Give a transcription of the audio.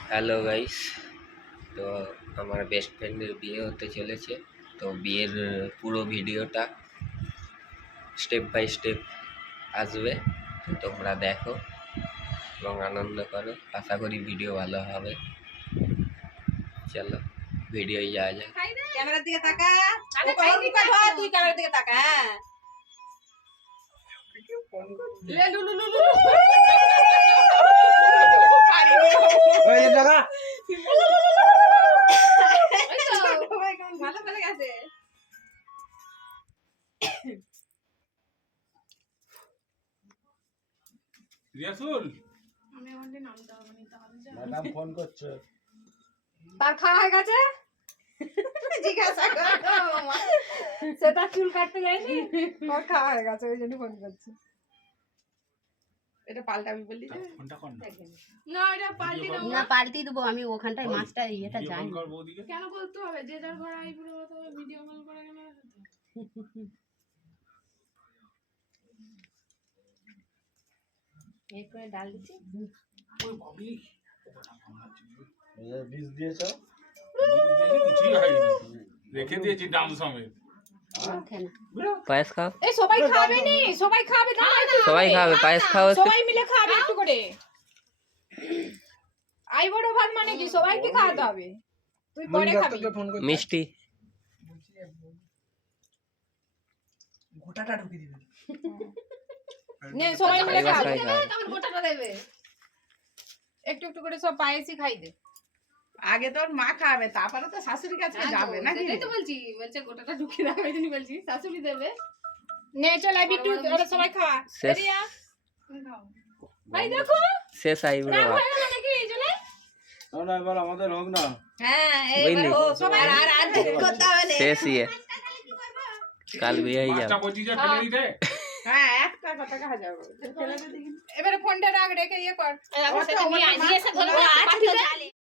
Hello guys, তো আমার best ফ্রেন্ডের বিয়ে হতে চলেছে। তো বিয়ের পুরো ভিডিওটা স্টেপ বাই স্টেপ আসবে, তো তোমরা দেখো এবং আনন্দ করো। আশা করি ভিডিও ভালো হবে। চলো ভিডিও যাওয়া যাক। ক্যামেরার দিকে তাকা। ও কখন মুখ ধর, তুই ক্যামেরার দিকে তাকা। হ্যাঁ লে লু লু লু লু পারি ওই যে টাকা ভালো করে গেছে। রিয়াসুল আমি আমাদের নামটা হবে না তাহলে যা। ম্যাডাম ফোন করছে। তার খাওয়া হয়ে গেছে? জিজ্ঞাসা করো। সেটা চুল কাটতে যায়নি? ওর খাওয়া হয়ে গেছে, ওই জন্য ফোন করছে। এটা পাল্টাবি বললি যে? ফোনটা কোন না এটা পাল্টি দেবো না পাল্টি দেবো আমি ওখানটায় মাছটা ইয়েটা যাই কল বৌদিকে কেন বলতে হবে? যে যার ঘরে আইবুড়ো হতে হবে, ভিডিও কল করে কেন? এই করে ডাল দিচ্ছি ওই বাবলি এই যে বীজ দিয়েছো? কিছুই হয়নি, রেখে দিয়েছি ডাম সমেত। ওঠে না পায়েস খাও, এই সবাই খাবে নি, সবাই খাবে না, সবাই খাবে, পায়েস খাও। সবাই মিলে খাবে একটু করে। আইবুড়ো ভাত মানে কি সবাইকে খাওয়াতে হবে? তুই পরে খাবি। মিষ্টি গোটাটা ঢুকিয়ে দিবে। নে সবাই মিলে এবার খাবে। সবাই খাবে। তখন গোটাটা দেবে। একটু একটু করে সব পায়েসই খাই দে। আগে তোর মা খাবে, তারপরে তো শাশুড়ির কাছে যাবে নাকি? সেটাই তো বলছি, বলছে গোটাটা ঢুকিয়ে দাও, এই জন্য বলছি শাশুড়ি দেবে। নে চল আই বিট্টু, ওরা সবাই খাওয়া। শেষ। রিয়া ভাই দেখো শেষ আইবুড়ো রাগ ভাত। হয়ে গেল নাকি এই চলে? না এবার আমাদের হোক না। হ্যাঁ বুঝলি? সবাই আর করতে হবে না শেষ ইয়ে, কাল বিয়ে হয়ে মাছটা যাবে। বলছি যে ফেলে দিতে। হ্যাঁ, একটা কথা কাহা যাবে। ফেলে দে দেখি। এবারে ফোনটা রাখ, রেখে ইয়ে কর। এসে ধরো পাঠিয়ে জালে